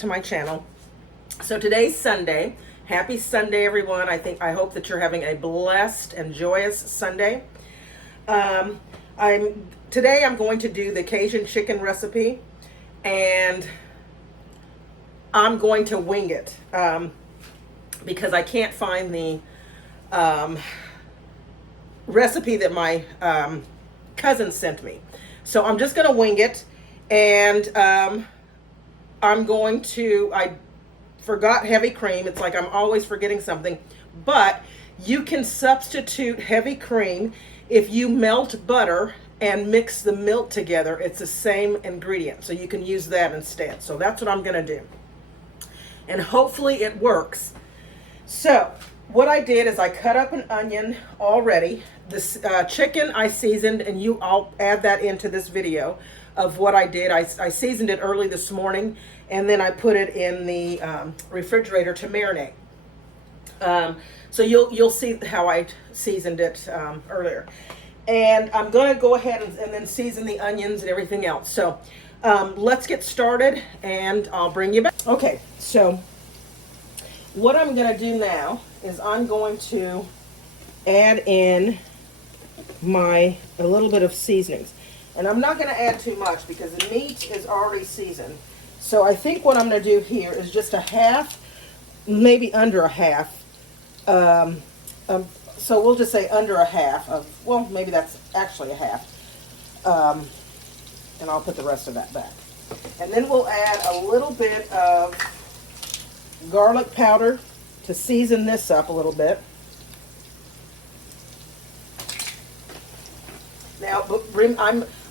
to my channel. So today's Sunday. Happy Sunday, everyone. I hope that you're having a blessed and joyous Sunday. Today I'm going to do the Cajun chicken recipe, and I'm going to wing it because I can't find the recipe that my cousin sent me. So I'm just going to wing it, and I forgot heavy cream. It's like I'm always forgetting something, but you can substitute heavy cream if you melt butter and mix the milk together. It's the same ingredient, so you can use that instead. So that's what I'm going to do, and hopefully it works. So what I did is I cut up an onion already. This chicken I seasoned, and I'll add that into this video of what I did. I seasoned it early this morning, and then I put it in the refrigerator to marinate. So you'll see how I seasoned it earlier. And I'm going to go ahead and then season the onions and everything else. So let's get started, and I'll bring you back. Okay, so what I'm going to do now is I'm going to add in a little bit of seasonings. And I'm not going to add too much because the meat is already seasoned. So I think what I'm going to do here is just a half, maybe under a half. So we'll just say under a half of, well, maybe that's actually a half. And I'll put the rest of that back. And then we'll add a little bit of garlic powder to season this up a little bit. Now,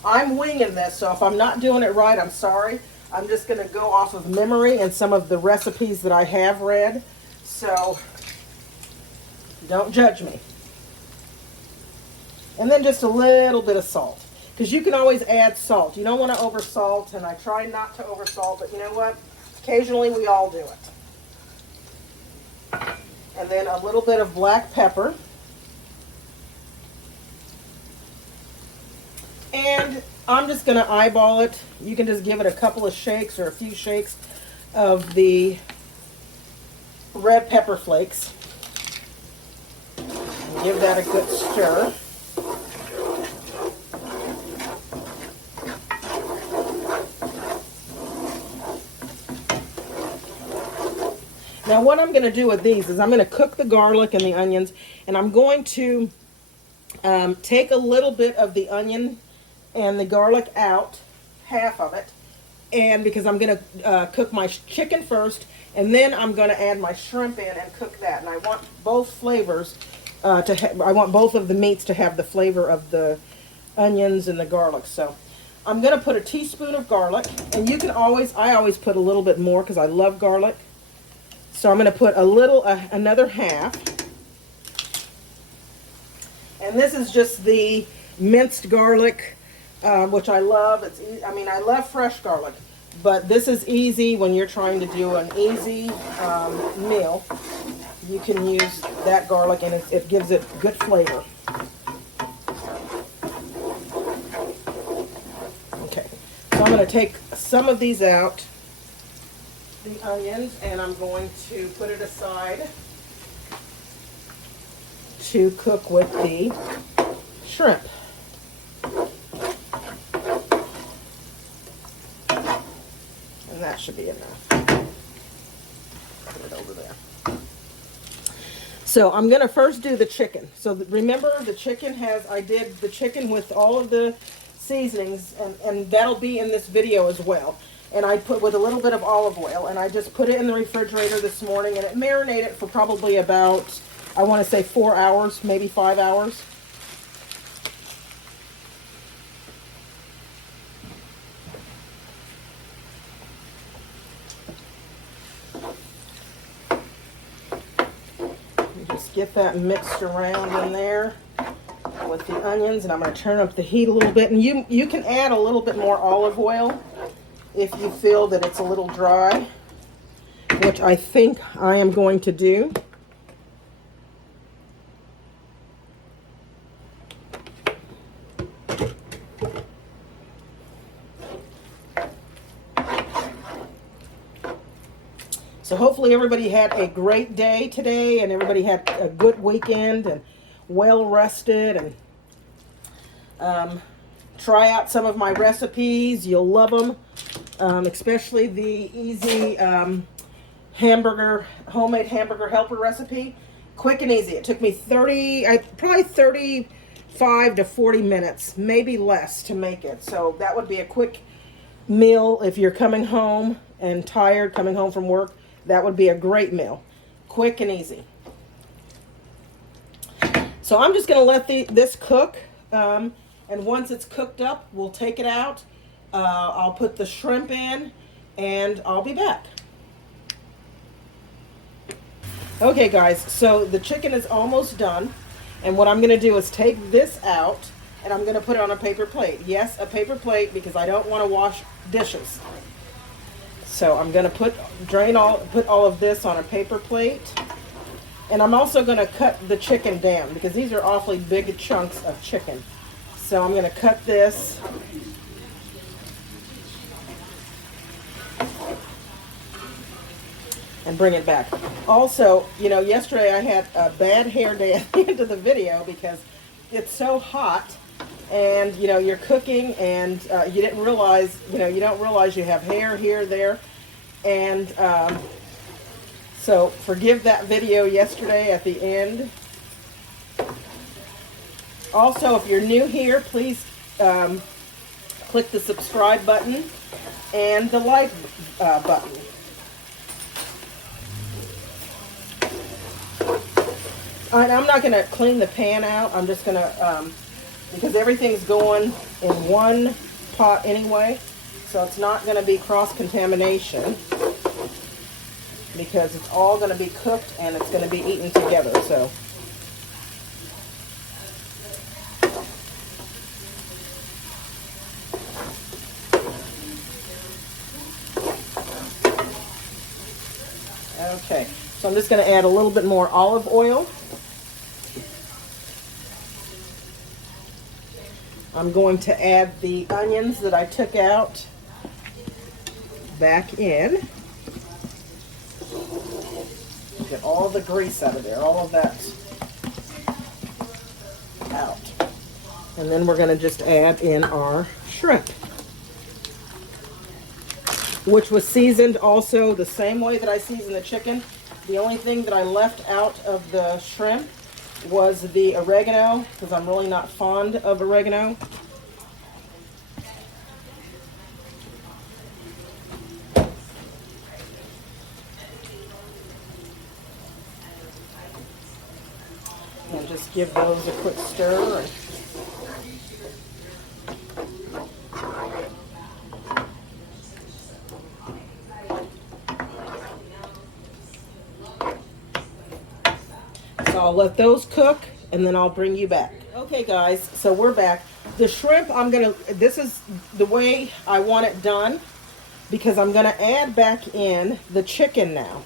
I'm winging this, so if I'm not doing it right, I'm sorry. I'm just going to go off of memory and some of the recipes that I have read. So don't judge me. And then just a little bit of salt, because you can always add salt. You don't want to over salt, and I try not to over salt, but you know what? Occasionally we all do it. And then a little bit of black pepper. And I'm just going to eyeball it. You can just give it a couple of shakes or a few shakes of the red pepper flakes. And give that a good stir. Now what I'm going to do with these is I'm going to cook the garlic and the onions, and I'm going to take a little bit of the onion and the garlic out, half of it, and because I'm going to cook my chicken first, and then I'm going to add my shrimp in and cook that. And I want both flavors I want both of the meats to have the flavor of the onions and the garlic. So I'm going to put a teaspoon of garlic, and you can I always put a little bit more because I love garlic. So I'm going to put another half. And this is just the minced garlic, which I love. I love fresh garlic, but this is easy when you're trying to do an easy meal. You can use that garlic, and it gives it good flavor. Okay, so I'm going to take some of these out, the onions, and I'm going to put it aside to cook with the shrimp. And that should be enough. Put it over there. So I'm going to first do the chicken. So remember, the chicken I did the chicken with all of the seasonings, and that'll be in this video as well. And I put with a little bit of olive oil, and I just put it in the refrigerator this morning, and it marinated for probably about, I want to say 4 hours, maybe 5 hours. Just get that mixed around in there with the onions, and I'm going to turn up the heat a little bit. And you can add a little bit more olive oil if you feel that it's a little dry, which I think I am going to do. So hopefully everybody had a great day today, and everybody had a good weekend and well rested. And try out some of my recipes. You'll love them, especially the easy homemade hamburger helper recipe. Quick and easy. It took me probably 35 to 40 minutes, maybe less, to make it. So that would be a quick meal if you're coming home and tired, coming home from work. That would be a great meal. Quick and easy. So I'm just going to let this cook. And once it's cooked up, we'll take it out. I'll put the shrimp in, and I'll be back. Okay, guys, so the chicken is almost done. And what I'm going to do is take this out, and I'm going to put it on a paper plate. Yes, a paper plate, because I don't want to wash dishes. So I'm going to put all of this on a paper plate. And I'm also going to cut the chicken down, because these are awfully big chunks of chicken. So I'm going to cut this. And bring it back. Also, yesterday I had a bad hair day at the end of the video because it's so hot, and you're cooking, and you didn't realize, you don't realize you have hair here, there, and so forgive that video yesterday at the end. Also, if you're new here, please click the subscribe button and the like button. And I'm not going to clean the pan out. I'm just going to, because everything's going in one pot anyway, so it's not going to be cross-contamination, because it's all going to be cooked and it's going to be eaten together. So okay, so I'm just going to add a little bit more olive oil. I'm going to add the onions that I took out back in. Get all the grease out of there, all of that out. And then we're going to just add in our shrimp, which was seasoned also the same way that I seasoned the chicken. The only thing that I left out of the shrimp was the oregano, because I'm really not fond of oregano. And just give those a quick stir. I'll let those cook, and then I'll bring you back. Okay, guys, so we're back. The shrimp, this is the way I want it done, because I'm gonna add back in the chicken now,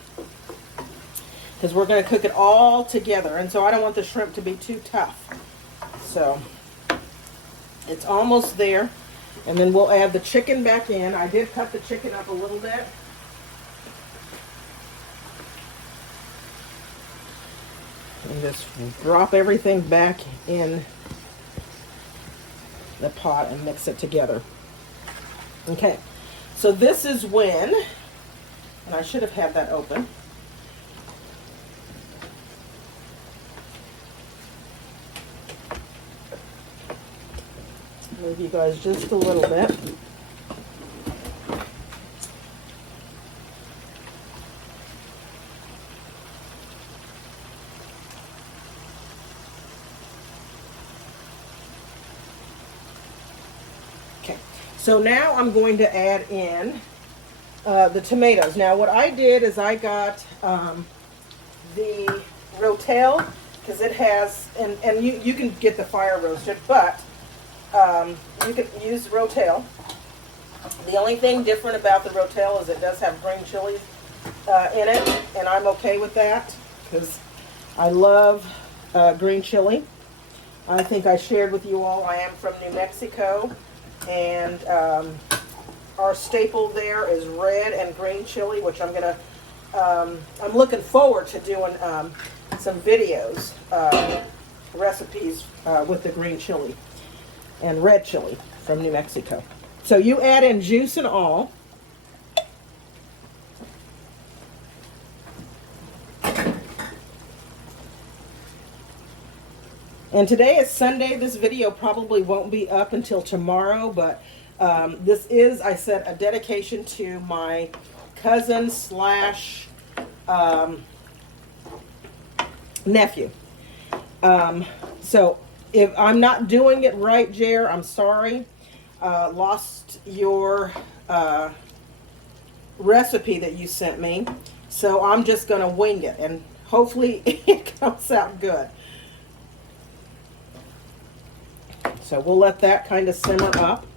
because we're gonna cook it all together, and so I don't want the shrimp to be too tough. So it's almost there, and then we'll add the chicken back in. I did cut the chicken up a little bit. And just drop everything back in the pot and mix it together. Okay, so this is when, and I should have had that open. Move you guys just a little bit. So now I'm going to add in the tomatoes. Now what I did is I got the rotel, because it has, and you can get the fire roasted, but you can use rotel. The only thing different about the rotel is it does have green chilies in it, and I'm okay with that, because I love green chili. I think I shared with you all I am from New Mexico. And our staple there is red and green chili, which I'm going to I'm looking forward to doing some videos, recipes with the green chili and red chili from New Mexico. So you add in juice and all. And today is Sunday. This video probably won't be up until tomorrow, but this is, I said, a dedication to my cousin slash nephew. So if I'm not doing it right, Jer, I'm sorry. Lost your recipe that you sent me. So I'm just going to wing it, and hopefully it comes out good. So we'll let that kind of simmer up.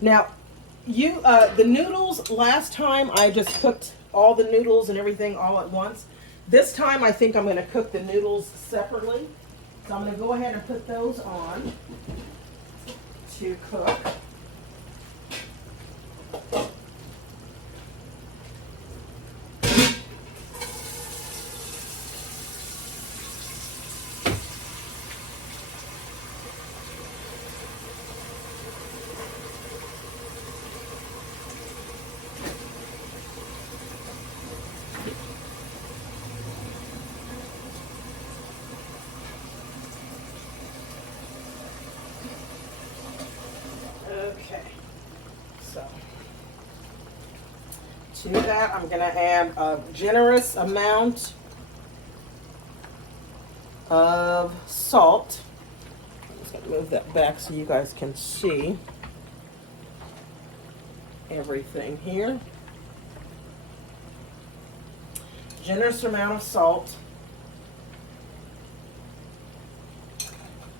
Now, the noodles, last time I just cooked all the noodles and everything all at once. This time I think I'm going to cook the noodles separately. So I'm going to go ahead and put those on to cook. Okay, so to that I'm going to add a generous amount of salt. I'm just going to move that back so you guys can see everything here. Generous amount of salt.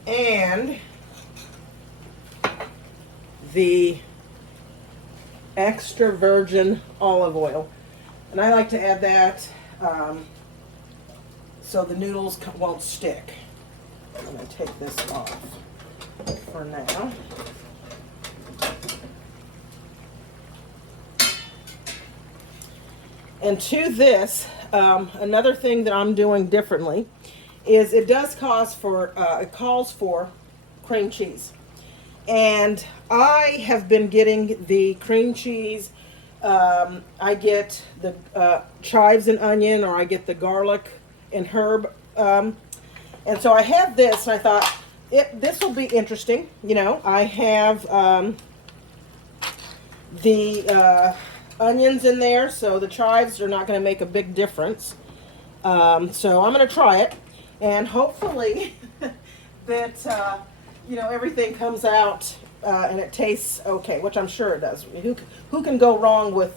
And the extra virgin olive oil. And I like to add that so the noodles won't stick. I'm going to take this off for now. And to this, another thing that I'm doing differently is it calls for cream cheese. And I have been getting the cream cheese. I get the chives and onion, or I get the garlic and herb. And so I have this, and I thought this will be interesting. You know, I have the onions in there, so the chives are not going to make a big difference. So I'm going to try it, and hopefully that you know, everything comes out and it tastes okay, which I'm sure it does. Who can go wrong with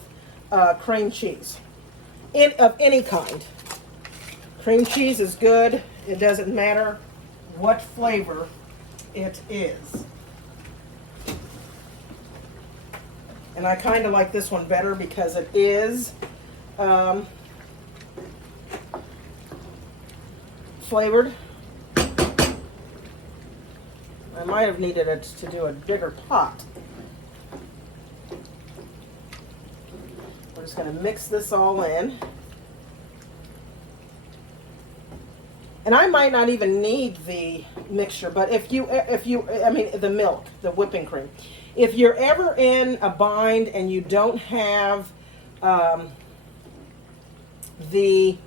cream cheese of any kind? Cream cheese is good. It doesn't matter what flavor it is. And I kind of like this one better because it is flavored. I might have needed it to do a bigger pot. We're just going to mix this all in. And I might not even need the mixture, but if you, I mean, the milk, the whipping cream. If you're ever in a bind and you don't have the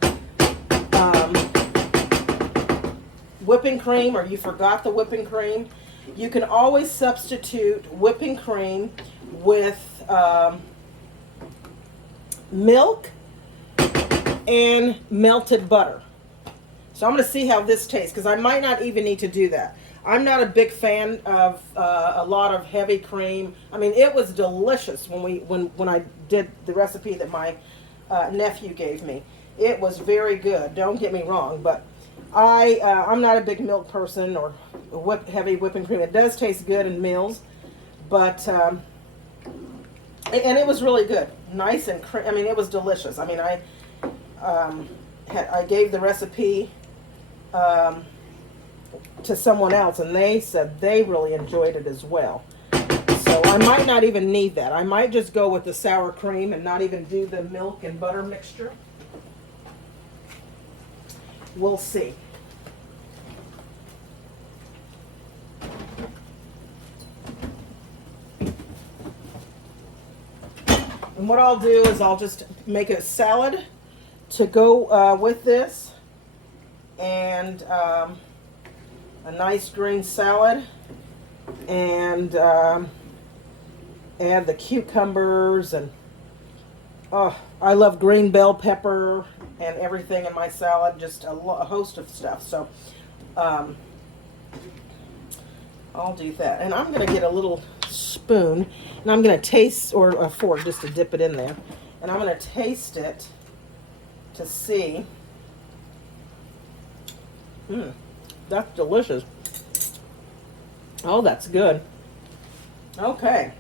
whipping cream, or you forgot the whipping cream, you can always substitute whipping cream with milk and melted butter. So I'm going to see how this tastes, because I might not even need to do that. I'm not a big fan of a lot of heavy cream. I mean, it was delicious when I did the recipe that my nephew gave me. It was very good. Don't get me wrong, but I'm not a big milk person or heavy whipping cream. It does taste good in meals, but and it was really good, nice and I mean, it was delicious. I mean, I gave the recipe to someone else, and they said they really enjoyed it as well. So I might not even need that. I might just go with the sour cream and not even do the milk and butter mixture. We'll see. And what I'll do is I'll just make a salad to go with this, and a nice green salad, and add the cucumbers, and oh, I love green bell pepper and everything in my salad, just a host of stuff. So I'll do that. And I'm going to get a little spoon, and I'm going to taste, or a fork just to dip it in there, and I'm going to taste it to see. That's delicious. Oh, that's good. Okay.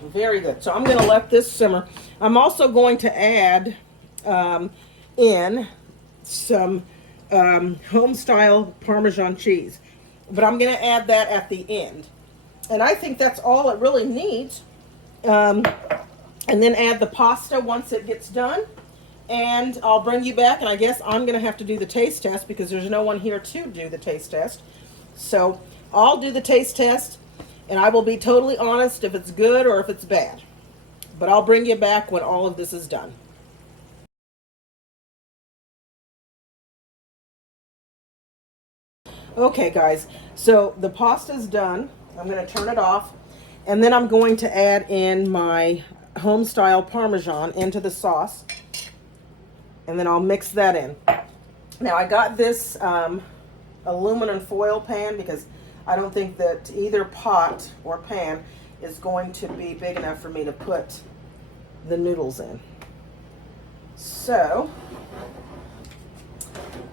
Very good. So I'm going to let this simmer. I'm also going to add in some home-style Parmesan cheese. But I'm going to add that at the end. And I think that's all it really needs. And then add the pasta once it gets done. And I'll bring you back, and I guess I'm going to have to do the taste test because there's no one here to do the taste test. So I'll do the taste test, and I will be totally honest if it's good or if it's bad. But I'll bring you back when all of this is done. Okay, guys, so the pasta's done. I'm going to turn it off, and then I'm going to add in my home-style Parmesan into the sauce, and then I'll mix that in. Now, I got this aluminum foil pan because I don't think that either pot or pan is going to be big enough for me to put the noodles in. So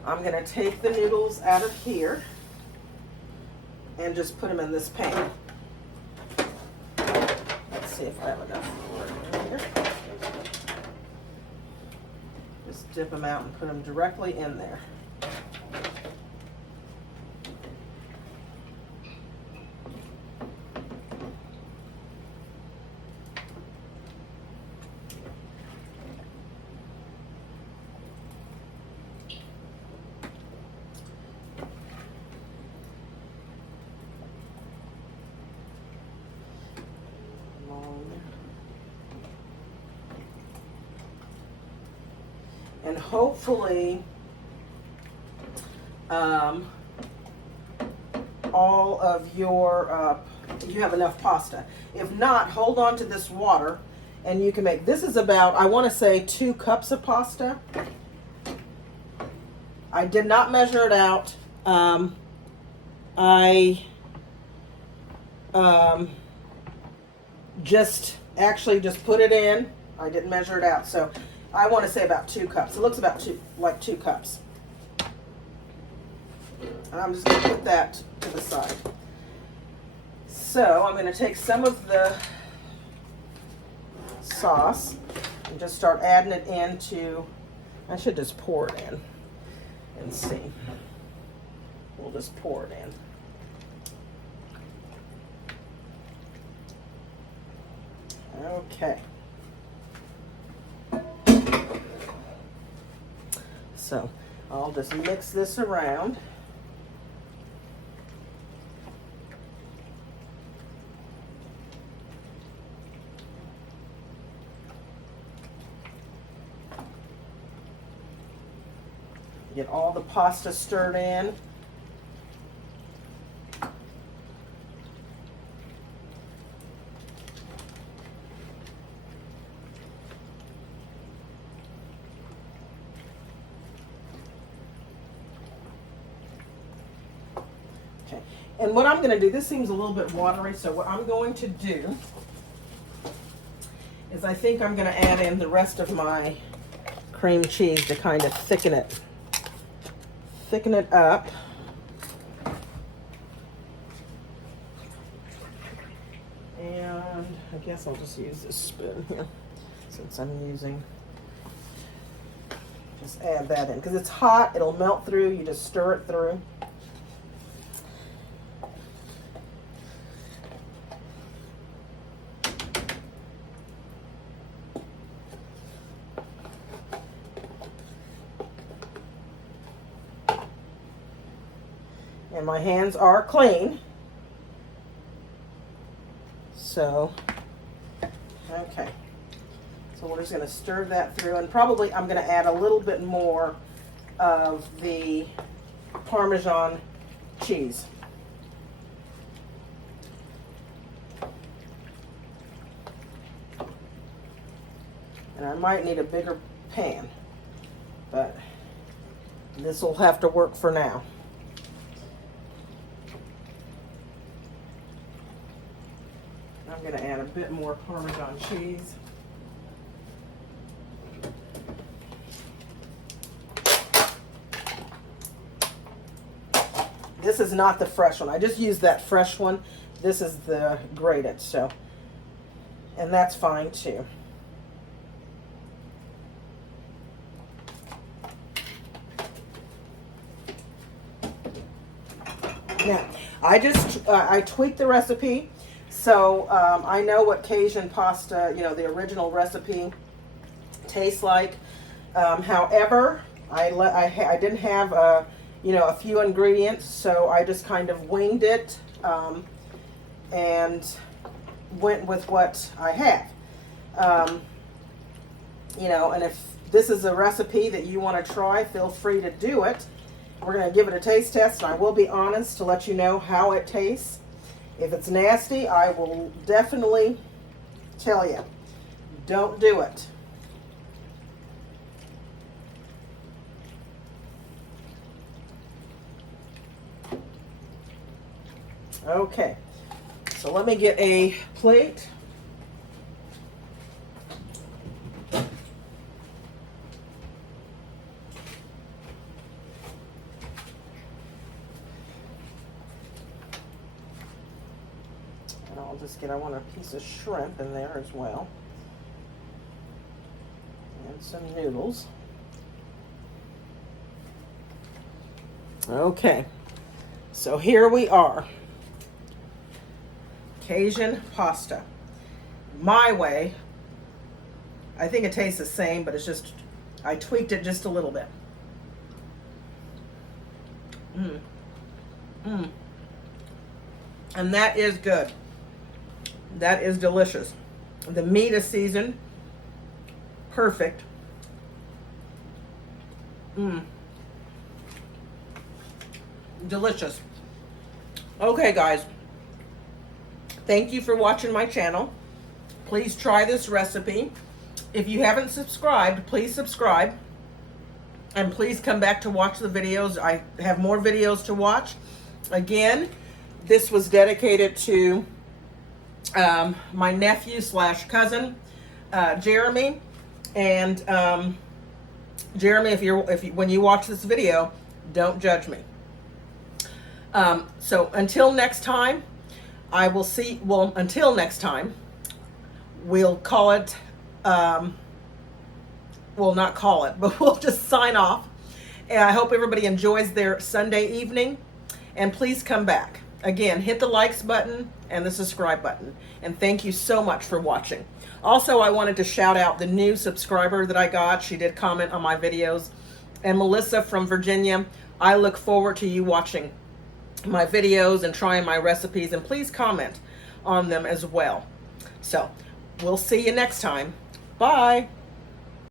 I'm going to take the noodles out of here and just put them in this pan. Let's see if I have enough in here. Just dip them out and put them directly in there. And hopefully all of your, you have enough pasta. If not, hold on to this water and you can make, this is about, I want to say 2 cups of pasta. I did not measure it out. I just put it in. I didn't measure it out. So I want to say about 2 cups. It looks about 2 cups. And I'm just going to put that to the side. So I'm going to take some of the sauce and just start adding it into, I should just pour it in and see. We'll just pour it in. Okay. So I'll just mix this around. Get all the pasta stirred in. Okay, and what I'm going to do, this seems a little bit watery, so what I'm going to do is I think I'm going to add in the rest of my cream cheese to kind of thicken it up. And I guess I'll just use this spoon here since I'm using, just add that in because it's hot, it'll melt through, you just stir it through. And my hands are clean. So, okay. So we're just going to stir that through, and probably I'm going to add a little bit more of the Parmesan cheese. And I might need a bigger pan, but this will have to work for now. I'm going to add a bit more Parmesan cheese. This is not the fresh one. I just used that fresh one. This is the grated, so, and that's fine too. Now, I tweaked the recipe, so I know what Cajun pasta, the original recipe, tastes like. However, I didn't have a few ingredients, so I just kind of winged it and went with what I have. And if this is a recipe that you want to try, feel free to do it. We're going to give it a taste test, and I will be honest to let you know how it tastes. If it's nasty, I will definitely tell you. Don't do it. Okay, so let me get a plate. I want a piece of shrimp in there as well. And some noodles. Okay, so here we are. Cajun pasta. My way. I think it tastes the same, but it's just, I tweaked it just a little bit. And that is good. That is delicious. The meat is seasoned. Perfect. Delicious. Okay, guys. Thank you for watching my channel. Please try this recipe. If you haven't subscribed, please subscribe. And please come back to watch the videos. I have more videos to watch. Again, this was dedicated to my nephew / cousin, Jeremy. And Jeremy, when you watch this video, don't judge me. So until next time, until next time, we'll call it, we'll not call it, but we'll just sign off. And I hope everybody enjoys their Sunday evening. And please come back. Again, hit the likes button and the subscribe button. And thank you so much for watching. Also, I wanted to shout out the new subscriber that I got. She did comment on my videos. And Melissa from Virginia, I look forward to you watching my videos and trying my recipes. And please comment on them as well. So, we'll see you next time. Bye.